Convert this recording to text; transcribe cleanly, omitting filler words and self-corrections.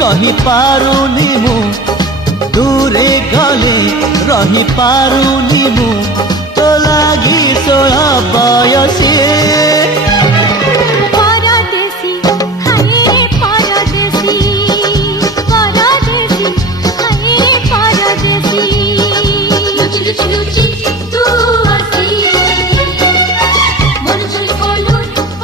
कहि पारुनी मु दूरे गले रही पारुनी मु तो लागी 16 बयसी